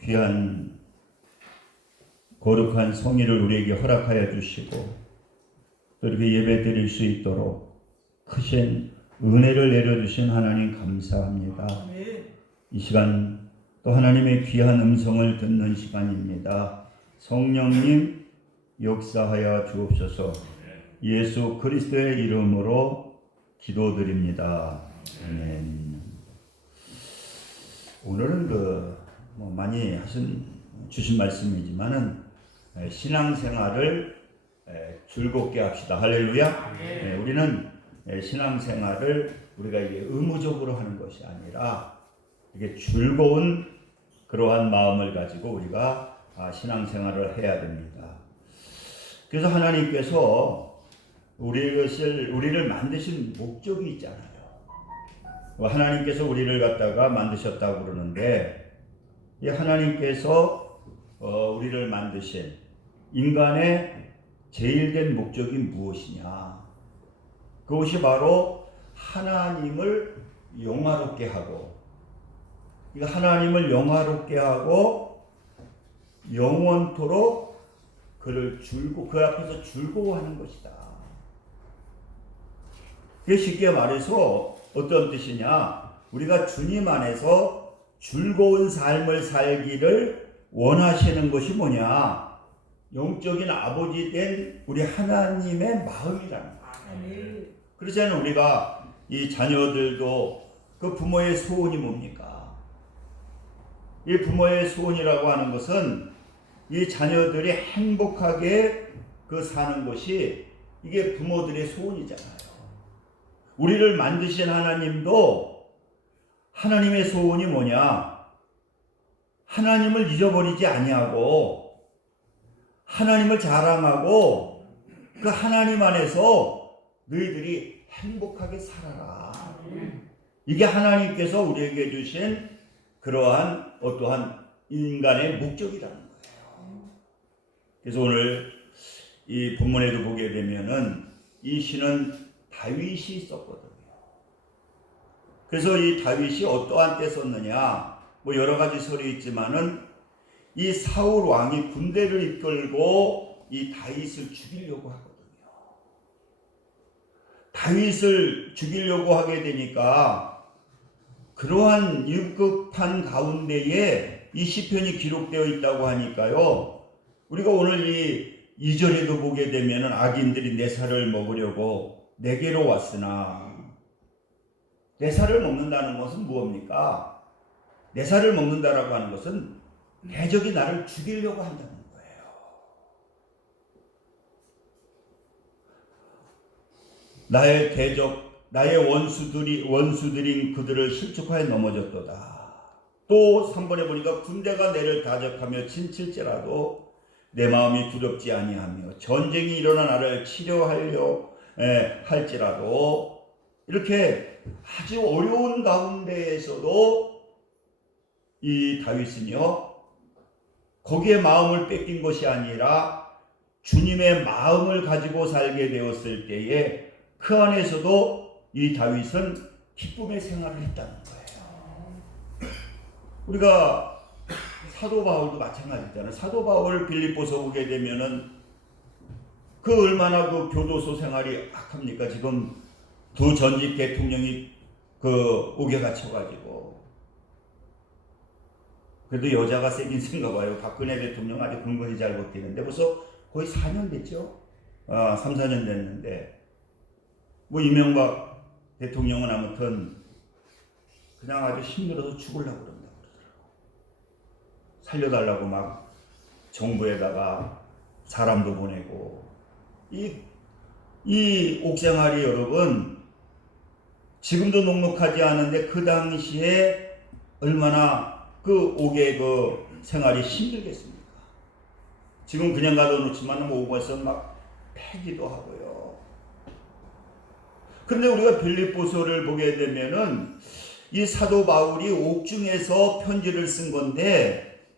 귀한 거룩한 성의를 우리에게 허락하여 주시고 또 이렇게 예배 드릴 수 있도록 크신 은혜를 내려주신 하나님 감사합니다. 이 시간 또 하나님의 귀한 음성을 듣는 시간입니다. 성령님 역사하여 주옵소서. 예수 그리스도의 이름으로 기도드립니다. 아멘. 오늘은 많이 주신 말씀이지만은 신앙생활을 즐겁게 합시다. 할렐루야. 네, 우리는 신앙생활을 우리가 이게 의무적으로 하는 것이 아니라 이게 즐거운 그러한 마음을 가지고 우리가 신앙생활을 해야 됩니다. 그래서 하나님께서 우리를 만드신 목적이 있잖아요. 하나님께서 우리를 갖다가 만드셨다고 그러는데 이 하나님께서 우리를 만드신 인간의 제일된 목적이 무엇이냐? 그것이 바로 하나님을 영화롭게 하고, 하나님을 영화롭게 하고 영원토록 그 앞에서 즐거워하는 것이다. 그게 쉽게 말해서 어떤 뜻이냐? 우리가 주님 안에서 즐거운 삶을 살기를 원하시는 것이 뭐냐? 영적인 아버지 된 우리 하나님의 마음이라는 거예요. 그렇잖아요. 우리가 이 자녀들도 그 부모의 소원이 뭡니까? 이 부모의 소원이라고 하는 것은 이 자녀들이 행복하게 사는 것이 이게 부모들의 소원이잖아요. 우리를 만드신 하나님도 하나님의 소원이 뭐냐? 하나님을 잊어버리지 아니하고 하나님을 자랑하고 그 하나님 안에서 너희들이 행복하게 살아라. 이게 하나님께서 우리에게 주신 그러한 어떠한 인간의 목적이라는 거예요. 그래서 오늘 이 본문에도 보게 되면은 이 시는 다윗이 썼거든요. 그래서 이 다윗이 어떠한 때 썼느냐? 여러 가지 설이 있지만은 이 사울 왕이 군대를 이끌고 이 다윗을 죽이려고 하거든요. 다윗을 죽이려고 하게 되니까 그러한 위급한 가운데에 이 시편이 기록되어 있다고 하니까요. 우리가 오늘 이 절에도 보게 되면은 악인들이 내 살을 먹으려고 내게로 왔으나, 내 살을 먹는다는 것은 무엇입니까? 내 살을 먹는다라고 하는 것은 대적이 나를 죽이려고 한다는 거예요. 나의 대적, 나의 원수들인 그들을 실족하여 넘어졌도다. 또 3번에 보니까 군대가 내를 다적하며 친칠지라도 내 마음이 두렵지 아니하며 전쟁이 일어나 나를 치료하려 할지라도, 이렇게 아주 어려운 가운데에서도 이 다윗은요, 거기에 마음을 뺏긴 것이 아니라 주님의 마음을 가지고 살게 되었을 때에 그 안에서도 이 다윗은 기쁨의 생활을 했다는 거예요. 우리가 사도 바울도 마찬가지잖아요. 사도 바울 빌립보서 오게 되면은 얼마나 교도소 생활이 악합니까? 지금 두 전직 대통령이 옥에 갇혀가지고. 그래도 여자가 세긴 센가 봐요. 박근혜 대통령 아주 근근히 잘 버티는데 벌써 거의 4년 됐죠? 3, 4년 됐는데 이명박 대통령은 아무튼 그냥 아주 힘들어서 죽으려고 그런다고 그러더라고요. 살려달라고 막 정부에다가 사람도 보내고. 이 옥생활이 여러분 지금도 녹록하지 않은데 그 당시에 얼마나 옥의 생활이 힘들겠습니까? 지금 그냥 가둬놓지만 옥에서 막 패기도 하고요. 그런데 우리가 빌립보서를 보게 되면은 이 사도 바울이 옥중에서 편지를 쓴 건데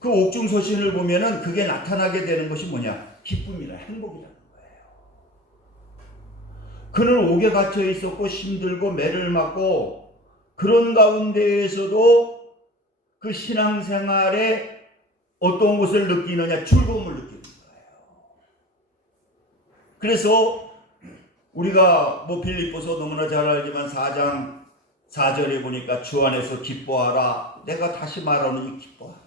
그 옥중 서신을 보면은 그게 나타나게 되는 것이 뭐냐? 기쁨이라 행복이라는 거예요. 그는 옥에 갇혀 있었고 힘들고 매를 맞고 그런 가운데에서도 그 신앙생활에 어떤 것을 느끼느냐? 즐거움을 느끼는 거예요. 그래서 우리가 빌립보서 너무나 잘 알지만 4장 4절에 보니까 주 안에서 기뻐하라. 내가 다시 말하노니 기뻐하라.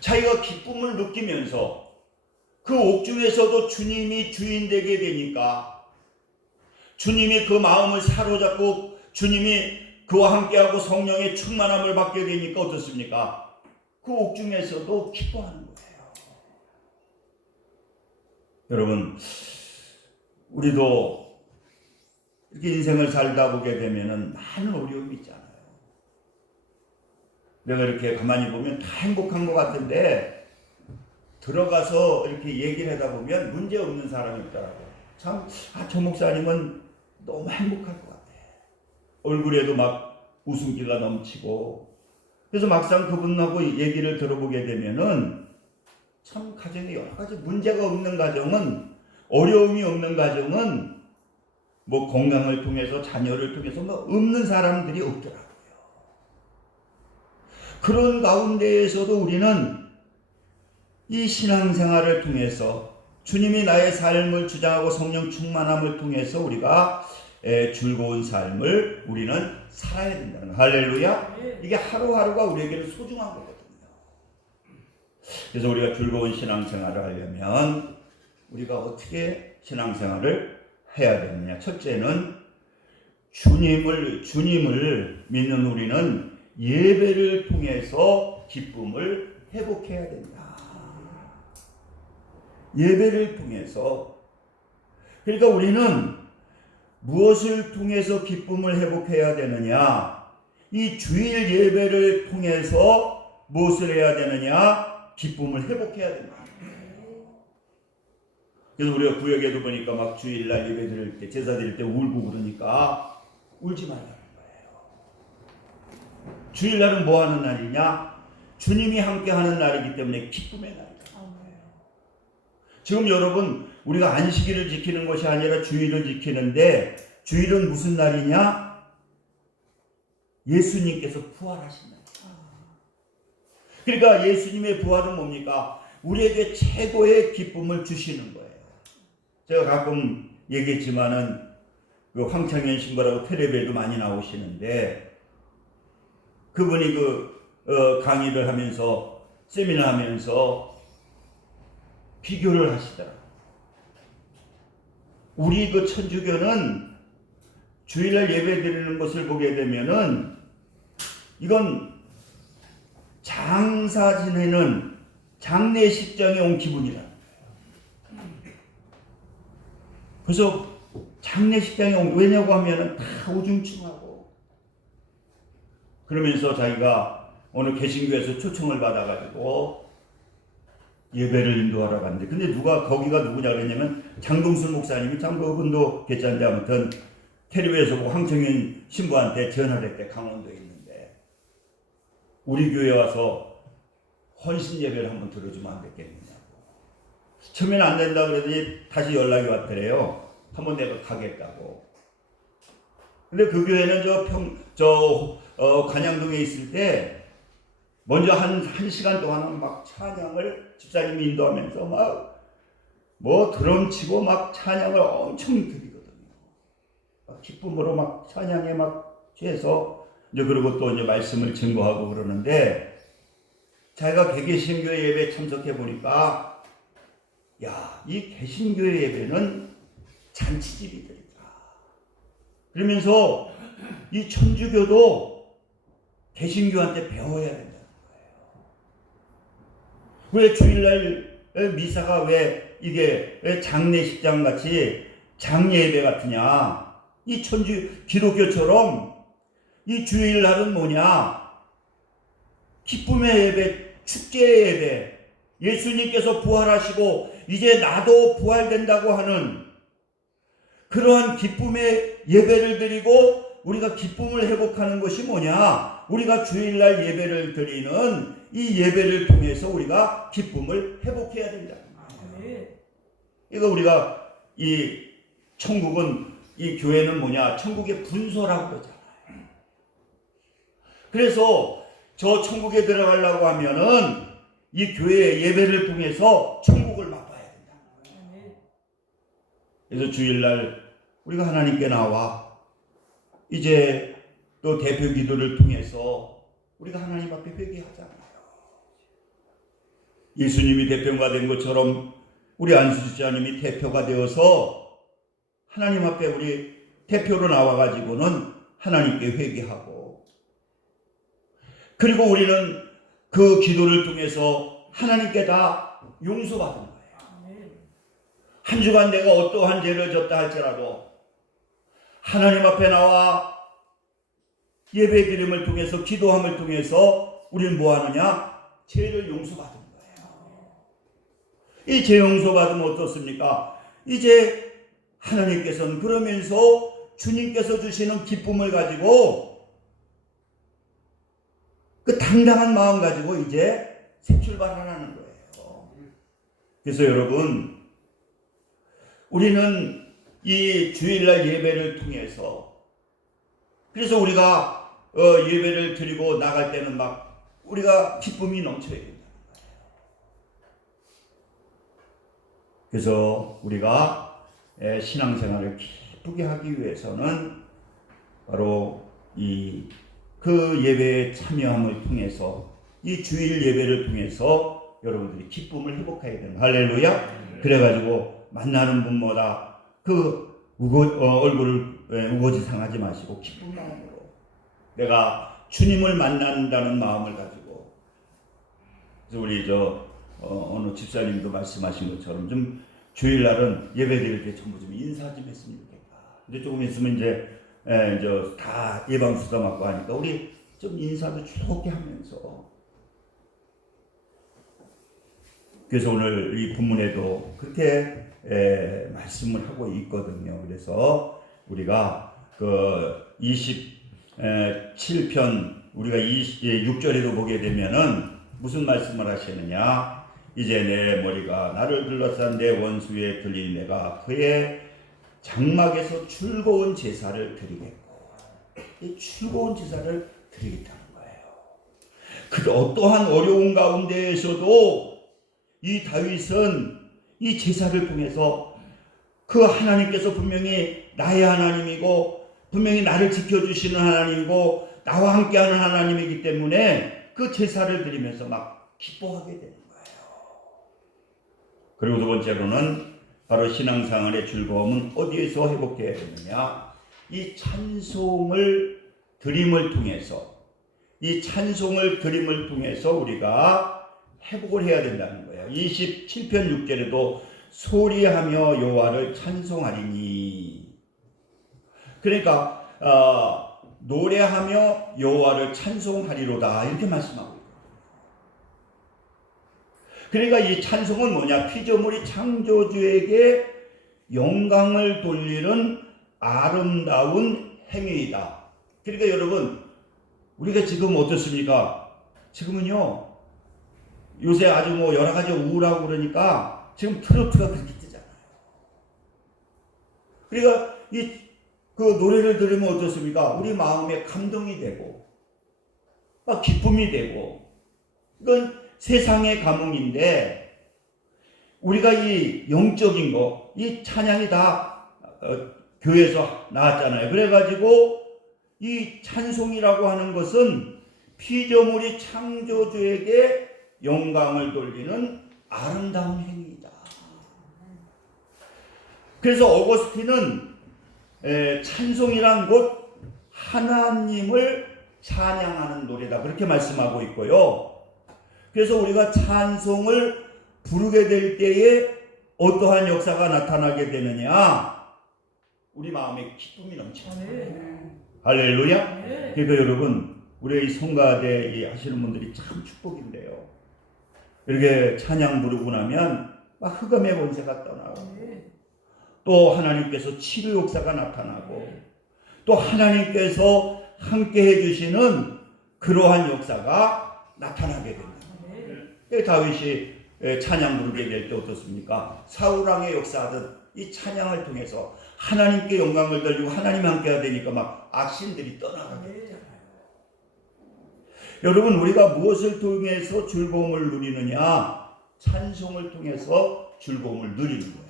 자기가 기쁨을 느끼면서 그 옥중에서도 주님이 주인 되게 되니까 주님이 그 마음을 사로잡고 주님이 그와 함께하고 성령의 충만함을 받게 되니까 어떻습니까? 그 옥중에서도 기뻐하는 거예요. 여러분, 우리도 이렇게 인생을 살다 보게 되면은 많은 어려움이 있잖아요. 내가 이렇게 가만히 보면 다 행복한 것 같은데 들어가서 이렇게 얘기를 하다 보면 문제 없는 사람이 있더라고요. 참, 저 목사님은 너무 행복할 것 같아. 얼굴에도 막 웃음기가 넘치고. 그래서 막상 그분하고 얘기를 들어보게 되면은 참 가정에 여러 가지 문제가 없는 가정은, 어려움이 없는 가정은 건강을 통해서 자녀를 통해서 없는 사람들이 없더라고요. 그런 가운데에서도 우리는 이 신앙생활을 통해서 주님이 나의 삶을 주장하고 성령 충만함을 통해서 우리가 즐거운 삶을 우리는 살아야 된다는 거예요. 할렐루야. 이게 하루하루가 우리에게는 소중한 거거든요. 그래서 우리가 즐거운 신앙생활을 하려면 우리가 어떻게 신앙생활을 해야 되느냐. 첫째는 주님을 믿는 우리는 예배를 통해서 기쁨을 회복해야 된다. 예배를 통해서. 그러니까 우리는 무엇을 통해서 기쁨을 회복해야 되느냐? 이 주일 예배를 통해서 무엇을 해야 되느냐? 기쁨을 회복해야 된다. 그래서 우리가 구역에도 보니까 막 주일날 예배 드릴 때, 제사 드릴 때 울고 그러니까 울지 말라는 거예요. 주일날은 뭐 하는 날이냐? 주님이 함께 하는 날이기 때문에 기쁨의 날이다. 지금 여러분, 우리가 안식일을 지키는 것이 아니라 주일을 지키는데, 주일은 무슨 날이냐? 예수님께서 부활하신 날. 그러니까 예수님의 부활은 뭡니까? 우리에게 최고의 기쁨을 주시는 거예요. 제가 가끔 얘기했지만은 그 황창현 신부라고 텔레비에도 많이 나오시는데, 그분이 강의를 하면서, 세미나 하면서 비교를 하시더라고요. 우리 천주교는 주일날 예배 드리는 것을 보게 되면은 이건 장사 지내는 장례식장에 온 기분이라. 그래서 장례식장에 왜냐고 하면은 다 우중충하고, 그러면서 자기가 어느 개신교에서 초청을 받아가지고 예배를 인도하러 갔는데, 근데 거기가 누구냐 그랬냐면 장동순 목사님이, 참 그분도 괜찮은데 아무튼 텔레비에서 황청현 신부한테 전화를 했대. 강원도에 있는데 우리 교회 와서 헌신 예배를 한번 들어주면 안 되겠느냐고. 처음에는 안 된다 그러더니 다시 연락이 왔더래요. 한번 내가 가겠다고. 근데 그 교회는 관양동에 있을 때 먼저 한 시간 동안은 막 찬양을 집사님이 인도하면서 드럼 치고 막 찬양을 엄청 드리거든요. 기쁨으로 막 찬양에 막 취해서 그리고 또 말씀을 증거하고 그러는데, 자기가 개신교회 예배에 참석해 보니까 이 개신교회 예배는 잔치집이더라. 그러면서 이 천주교도 개신교한테 배워야 된다는 거예요. 왜 주일날 미사가 왜 이게 장례식장 같이 장례예배 같으냐? 이 기독교처럼 이 주일날은 뭐냐? 기쁨의 예배, 축제의 예배, 예수님께서 부활하시고 이제 나도 부활된다고 하는 그러한 기쁨의 예배를 드리고 우리가 기쁨을 회복하는 것이 뭐냐? 우리가 주일날 예배를 드리는 이 예배를 통해서 우리가 기쁨을 회복해야 된다. 이거 우리가 이 천국은, 이 교회는 뭐냐? 천국의 분소라고 그러잖아요. 그래서 저 천국에 들어가려고 하면은 이 교회 예배를 통해서 천국을 맛봐야 된다. 그래서 주일날 우리가 하나님께 나와 이제 또 대표 기도를 통해서 우리가 하나님 앞에 회개하잖아요. 예수님이 대표가 된 것처럼 우리 안수지자님이 대표가 되어서 하나님 앞에 우리 대표로 나와가지고는 하나님께 회개하고, 그리고 우리는 그 기도를 통해서 하나님께 다 용서받은 거예요. 한 주간 내가 어떠한 죄를 졌다 할지라도 하나님 앞에 나와 예배드림을 통해서 기도함을 통해서 우리는 뭐하느냐? 죄를 용서받은 거예요. 이 죄 용서받으면 어떻습니까? 이제 하나님께서는 그러면서 주님께서 주시는 기쁨을 가지고 그 당당한 마음 가지고 이제 새 출발하라는 거예요. 그래서 여러분, 우리는 이 주일날 예배를 통해서, 그래서 우리가 예배를 드리고 나갈 때는 막 우리가 기쁨이 넘쳐야 된다는 거예요. 그래서 우리가 신앙생활을 기쁘게 하기 위해서는 바로 그 예배에 참여함을 통해서, 이 주일 예배를 통해서 여러분들이 기쁨을 회복해야 된다. 할렐루야. 그래가지고 만나는 분마다 그 얼굴을 우거지 상하지 마시고 기쁜 마음으로 내가 주님을 만난다는 마음을 가지고. 그래서 우리 어느 집사님도 말씀하신 것처럼 좀 주일날은 예배드릴 때 전부 좀 인사 좀 했으면 좋겠다. 근데 조금 있으면 이제 다 예방주사 맞고 하니까 우리 좀 인사도 좋게 하면서. 그래서 오늘 이 본문에도 그렇게 말씀을 하고 있거든요. 그래서 우리가 그 27편 우리가 6절에도 보게 되면은 무슨 말씀을 하시느냐? 이제 내 머리가 나를 둘러싼 내 원수에 들린 내가 그의 장막에서 즐거운 제사를 드리겠고, 이 즐거운 제사를 드리겠다는 거예요. 그 어떠한 어려운 가운데에서도 이 다윗은 이 제사를 통해서 그 하나님께서 분명히 나의 하나님이고 분명히 나를 지켜주시는 하나님이고 나와 함께하는 하나님이기 때문에 그 제사를 드리면서 막 기뻐하게 되는 거예요. 그리고 두 번째로는 바로 신앙생활의 즐거움은 어디에서 회복해야 되느냐? 이 찬송을 드림을 통해서, 이 찬송을 드림을 통해서 우리가 회복을 해야 된다는 거예요. 27편 6절에도 소리하며 여호와를 찬송하리니, 그러니까 노래하며 여호와를 찬송하리로다 이렇게 말씀하고 있어요. 그러니까 이 찬송은 뭐냐? 피조물이 창조주에게 영광을 돌리는 아름다운 행위이다. 그러니까 여러분, 우리가 지금 어떻습니까? 지금은요, 요새 아주 여러 가지 우울하고 그러니까 지금 트로트가 그렇게 뜨잖아요. 그러니까 그 노래를 들으면 어떻습니까? 우리 마음에 감동이 되고 막 기쁨이 되고, 이건 세상의 감흥인데 우리가 이 영적인 거, 이 찬양이 다 교회에서 나왔잖아요. 그래가지고 이 찬송이라고 하는 것은 피조물이 창조주에게 영광을 돌리는 아름다운 행위이다. 그래서 어거스틴은 찬송이란 곧 하나님을 찬양하는 노래다 그렇게 말씀하고 있고요. 그래서 우리가 찬송을 부르게 될 때에 어떠한 역사가 나타나게 되느냐? 우리 마음에 기쁨이 넘쳐요. 할렐루야. 그러니까 여러분, 우리 이 성가대 하시는 분들이 참 축복인데요. 이렇게 찬양 부르고 나면 막 흑암의 권세가 떠나고, 또 하나님께서 치료 역사가 나타나고, 또 하나님께서 함께 해주시는 그러한 역사가 나타나게 됩니다. 다윗이 찬양 부르게 될 때 어떻습니까? 사울왕의 역사하듯 이 찬양을 통해서 하나님께 영광을 돌리고 하나님 함께 해야 되니까 막 악신들이 떠나가게 되잖아요. 여러분, 우리가 무엇을 통해서 즐거움을 누리느냐? 찬송을 통해서 즐거움을 누리는 거예요.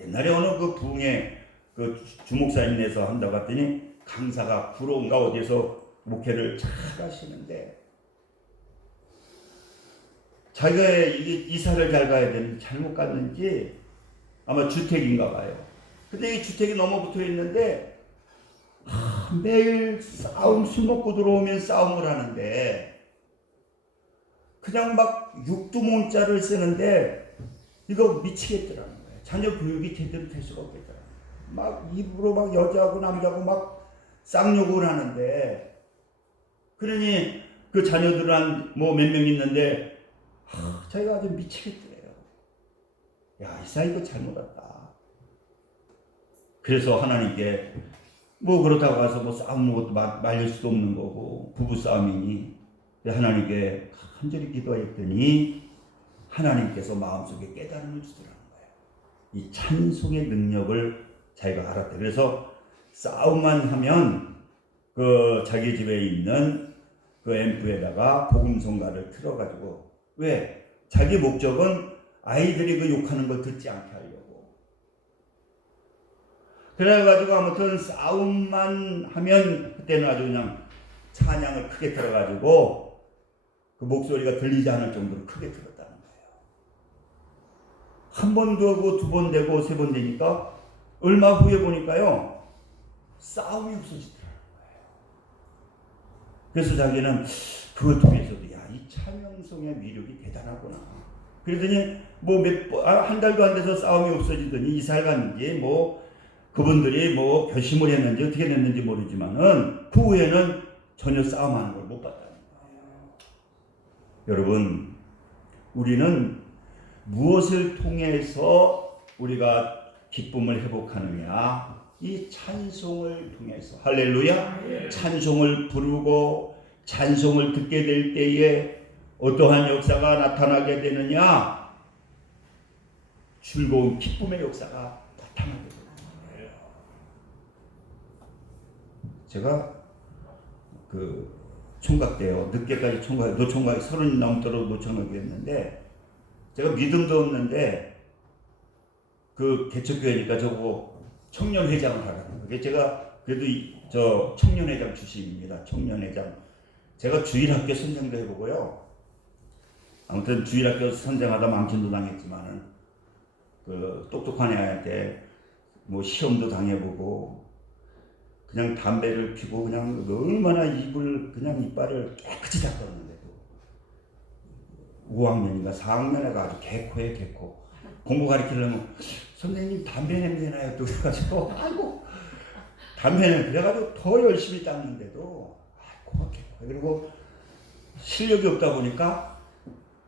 옛날에 어느 그 부흥회 그 주목사님네서 한다고 했더니 강사가 구로인가 어디서 목회를 잘 하시는데 자기가 이사를 잘 가야 되는데 잘못 갔는지 아마 주택인가 봐요. 근데 이 주택이 너무 붙어 있는데 매일 싸움, 술 먹고 들어오면 싸움을 하는데 그냥 막 육두문자를 쓰는데 이거 미치겠더라는 거예요. 자녀 교육이 제대로 될 수가 없겠더라고요. 막 입으로 막 여자하고 남자하고 막 쌍욕을 하는데 그러니 그 자녀들 한 뭐 몇 명 있는데 자기가 아주 미치겠더래요. 야, 이 사이 이거 잘못 왔다. 그래서 하나님께 뭐 그렇다고 해서 뭐 싸움 것도 말릴 수도 없는 거고 부부 싸움이니 하나님께 간절히 기도했더니 하나님께서 마음속에 깨달음을 주더라는 거예요. 이 찬송의 능력을 자기가 알았대. 그래서 싸움만 하면 그 자기 집에 있는 그 앰프에다가 복음성가를 틀어가지고 왜? 자기 목적은 아이들이 그 욕하는 걸 듣지 않게 하려고. 그래가지고 아무튼 싸움만 하면 그때는 아주 그냥 찬양을 크게 틀어가지고 그 목소리가 들리지 않을 정도로 크게 틀었다는 거예요. 한 번 되고 두 번 되고 세 번 되니까 얼마 후에 보니까요 싸움이 없어지더라는 거예요. 그래서 자기는 그걸 통해서도 야, 이 찬양성의 위력이 대단하구나. 그러더니 뭐 한 달도 안 돼서 싸움이 없어지더니 이사를 갔는지 뭐 그분들이 뭐 결심을 했는지 어떻게 됐는지 모르지만은 그 후에는 전혀 싸움하는 걸 못 봤다는 거예요. 여러분, 우리는 무엇을 통해서 우리가 기쁨을 회복하느냐? 이 찬송을 통해서. 할렐루야. 찬송을 부르고 찬송을 듣게 될 때에 어떠한 역사가 나타나게 되느냐? 즐거운 기쁨의 역사가 나타나게 됩니다. 제가 그 총각 때요, 늦게까지 노총각이 30 넘도록 노총각이 했는데 제가 믿음도 없는데 그 개척교회니까 저거 청년회장을 하라는 거예요. 제가 그래도 저 청년회장 출신입니다. 청년회장. 제가 주일학교 선생도 해보고요. 아무튼 주일학교 선생하다 망신도 당했지만은 그 똑똑한 애한테 뭐 시험도 당해보고 그냥 담배를 피고 그냥 얼마나 그냥 이빨을 깨끗이 닦았는데도 5학년인가 4학년에가 아주 개코에 개코. 공부 가르치려면 선생님 담배 냄새 나요 또 그래가지고 아이고 담배 냄새 그래가지고 더 열심히 닦는데도 아이고 개코. 그리고 실력이 없다 보니까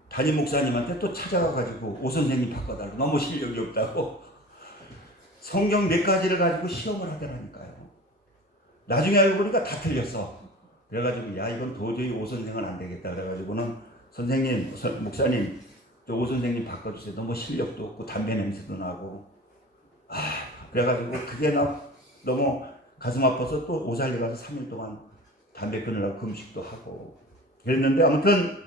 담임 목사님한테 또 찾아가가지고 오 선생님 바꿔달라고 너무 실력이 없다고 성경 몇 가지를 가지고 시험을 하더라니까요. 나중에 알고 보니까 다 틀렸어. 그래가지고 야 이건 도저히 오 선생은 안 되겠다. 그래가지고는 선생님, 목사님 저 오 선생님 바꿔주세요. 너무 실력도 없고 담배 냄새도 나고 그래가지고 그게 너무 가슴 아파서 또 오살리 가서 3일 동안 담배 끊으라고 금식도 하고 그랬는데 아무튼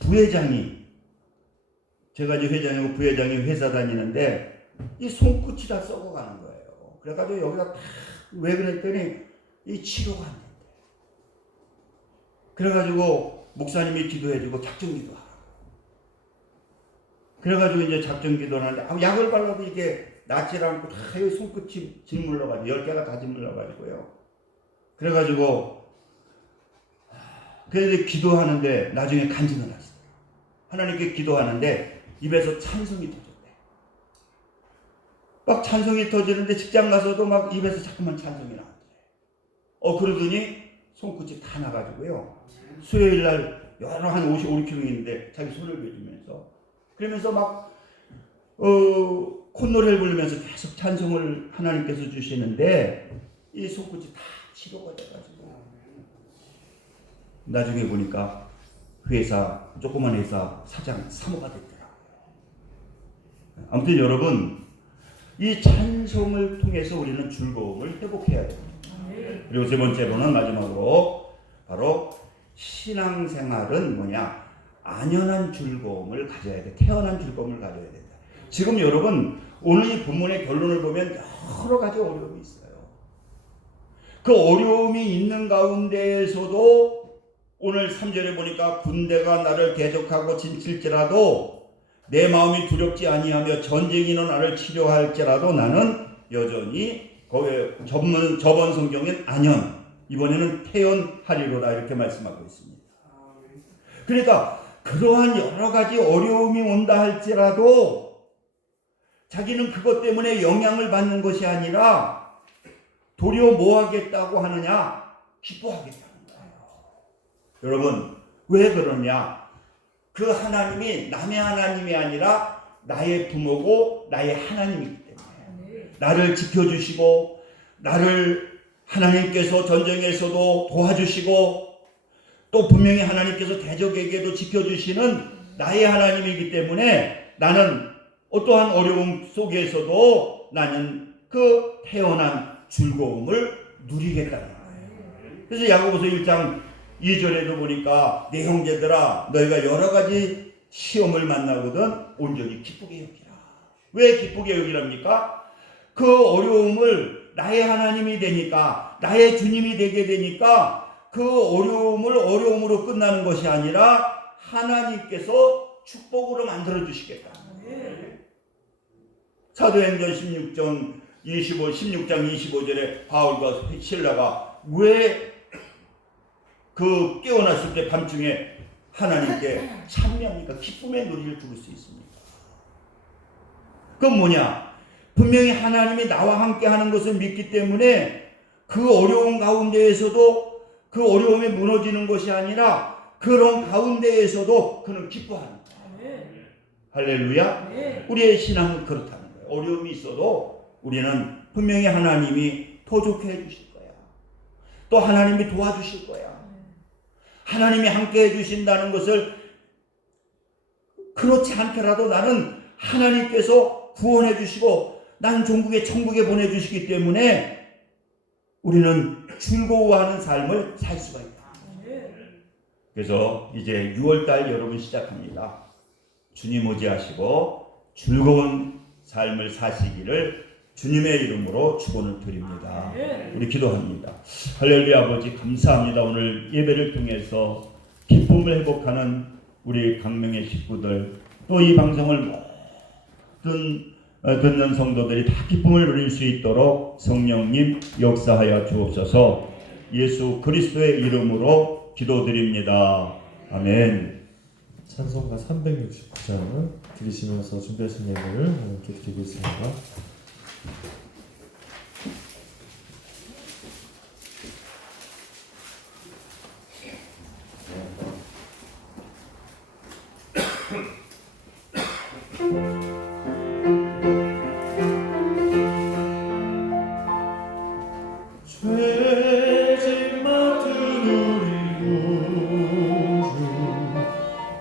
부회장이 제가 이제 회장이고 부회장이 회사 다니는데 이 손끝이 다 썩어가는 거예요. 그래가지고 여기가 왜 그랬더니 이 치료가 안 된대. 그래가지고 목사님이 기도해주고 작정기도 하라고. 그래가지고 이제 작정기도를 하는데 약을 발라도 이게 낫질 않고 다 손끝이 짓물러가지고 10개가 다 짓물러가지고요. 그래가지고 그래서 기도하는데 나중에 간증을 하시더라고요. 하나님께 기도하는데 입에서 찬송이 터졌대. 막 찬송이 터지는데 직장 가서도 막 입에서 자꾸만 찬송이 나왔대. 그러더니 손끝이 다 나가지고요. 수요일 날 여러 한 55km인데 자기 손을 베주면서 그러면서 막 콧노래를 부르면서 계속 찬송을 하나님께서 주시는데 이 손끝이 다 치료가 돼가지고 나중에 보니까 조그만 회사 사장 사모가 됐더라고요. 아무튼 여러분 이 찬송을 통해서 우리는 즐거움을 회복해야 됩니다. 그리고 세 번째로는 마지막으로 바로 신앙생활은 뭐냐? 안연한 즐거움을 가져야 돼. 태어난 즐거움을 가져야 된다. 지금 여러분 오늘 이 본문의 결론을 보면 여러 가지 어려움이 있어요. 그 어려움이 있는 가운데에서도 오늘 3절에 보니까 군대가 나를 대적하고 진칠지라도 내 마음이 두렵지 아니하며 전쟁이는 나를 치료할지라도 나는 여전히 저번 성경엔 안연, 이번에는 태연하리로다 이렇게 말씀하고 있습니다. 그러니까 그러한 여러 가지 어려움이 온다 할지라도 자기는 그것 때문에 영향을 받는 것이 아니라 도리어 뭐 하겠다고 하느냐? 기뻐하겠다는 거예요. 여러분 왜 그러냐? 그 하나님이 남의 하나님이 아니라 나의 부모고 나의 하나님이기 때문에 나를 지켜주시고 나를 하나님께서 전쟁에서도 도와주시고 또 분명히 하나님께서 대적에게도 지켜주시는 나의 하나님이기 때문에 나는 어떠한 어려움 속에서도 나는 그 태어난 즐거움을 누리겠다는 거예요. 그래서 야고보서 1장 2절에도 보니까 내 형제들아 너희가 여러 가지 시험을 만나거든 온전히 기쁘게 여기라. 왜 기쁘게 여기랍니까? 그 어려움을 나의 하나님이 되니까 나의 주님이 되게 되니까 그 어려움을 어려움으로 끝나는 것이 아니라 하나님께서 축복으로 만들어 주시겠다. 사도행전 16장 25절에 바울과 실라가 왜 그 깨어났을 때 밤중에 하나님께 찬미합니까? 기쁨의 놀이를 두를 수 있습니다. 그건 뭐냐? 분명히 하나님이 나와 함께 하는 것을 믿기 때문에 그 어려운 가운데에서도 그 어려움이 무너지는 것이 아니라 그런 가운데에서도 그는 기뻐하는 거예요. 할렐루야. 우리의 신앙은 그렇다는 거예요. 어려움이 있어도 우리는 분명히 하나님이 도좋게 해주실 거야. 또 하나님이 도와주실 거야. 하나님이 함께 해주신다는 것을 그렇지 않더라도 나는 하나님께서 구원해 주시고 난 종국의 천국에 보내주시기 때문에 우리는 즐거워하는 삶을 살 수가 있다. 그래서 이제 6월달 여러분 시작합니다. 주님 오지하시고 즐거운 삶을 사시기를 주님의 이름으로 축원을 드립니다. 우리 기도합니다. 할렐루야. 아버지 감사합니다. 오늘 예배를 통해서 기쁨을 회복하는 우리 강명의 식구들 또 이 방송을 듣는 성도들이 다 기쁨을 누릴 수 있도록 성령님 역사하여 주옵소서. 예수 그리스도의 이름으로 기도드립니다. 아멘. 찬송가 369장을 들으시면서 준비하신 예배를 함께 드리겠습니다. 죄짐 맡은 우리 구주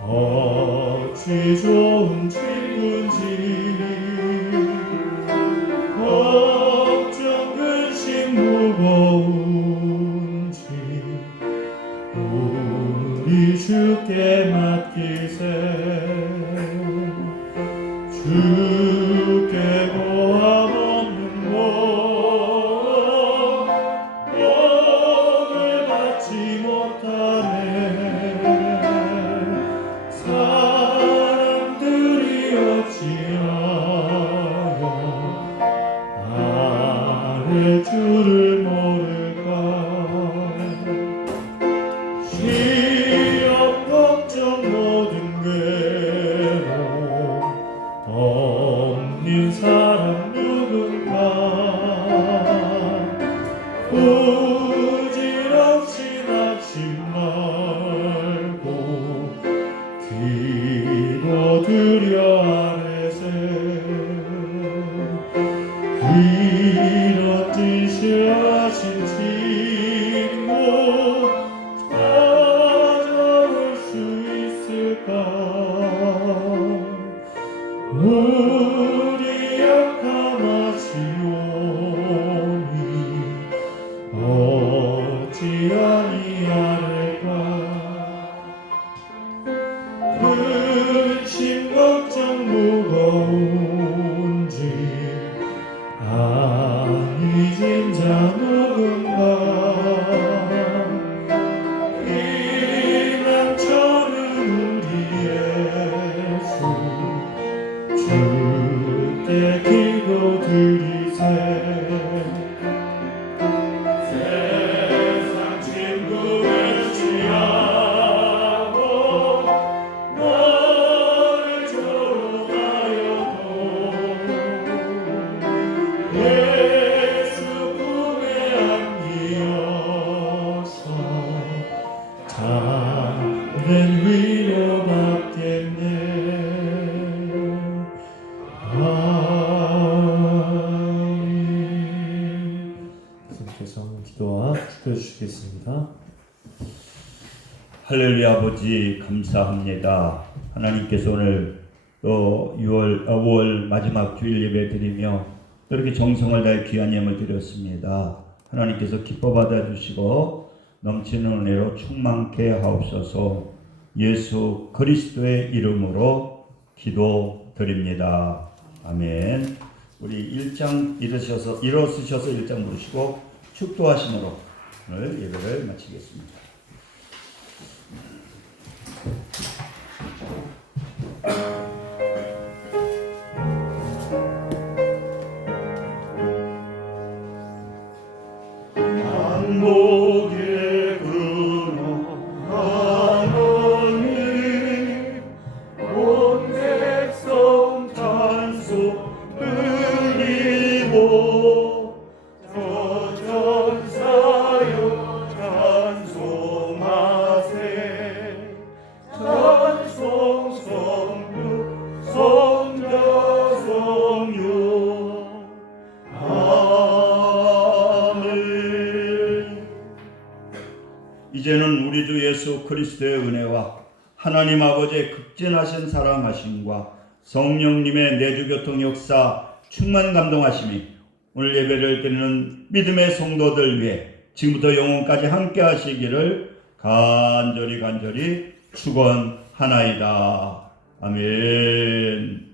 어찌 좋은 친구인지 걱정 근심 무거운지 우리 주께 맡기세. 주께 고함 없는 복을 받지 못하네. 사람들이 어찌하여 나의 주를 모를까. 시험 걱정 모든 괴로움 없는 사람 참된 위로받겠네. 아멘. 선생님께서 기도와 축도해 주시겠습니다. 할렐루야. 아버지 감사합니다. 하나님께서 오늘 또 5월 마지막 주일 예배 드리며 이렇게 정성을 다해 귀한 예물 드렸습니다. 하나님께서 기뻐 받아주시고 넘치는 은혜로 충만케 하옵소서. 예수 그리스도의 이름으로 기도드립니다. 아멘. 우리 1장 일어서셔서 1장 부르시고 축도하심으로 오늘 예배를 마치겠습니다. 한복의 근원 하나님 온 백성 찬송 드리고 저 전사여 찬송하세. 찬송 성부 성자 성령 아멘. 이제는 우리 주 예수 그리스도의 은혜와 하나님 아버지의 극진하신 사랑하심과 성령님의 내주교통 역사 충만 감동하심이 오늘 예배를 드리는 믿음의 성도들 위해 지금부터 영원까지 함께 하시기를 간절히 축원하나이다. 아멘.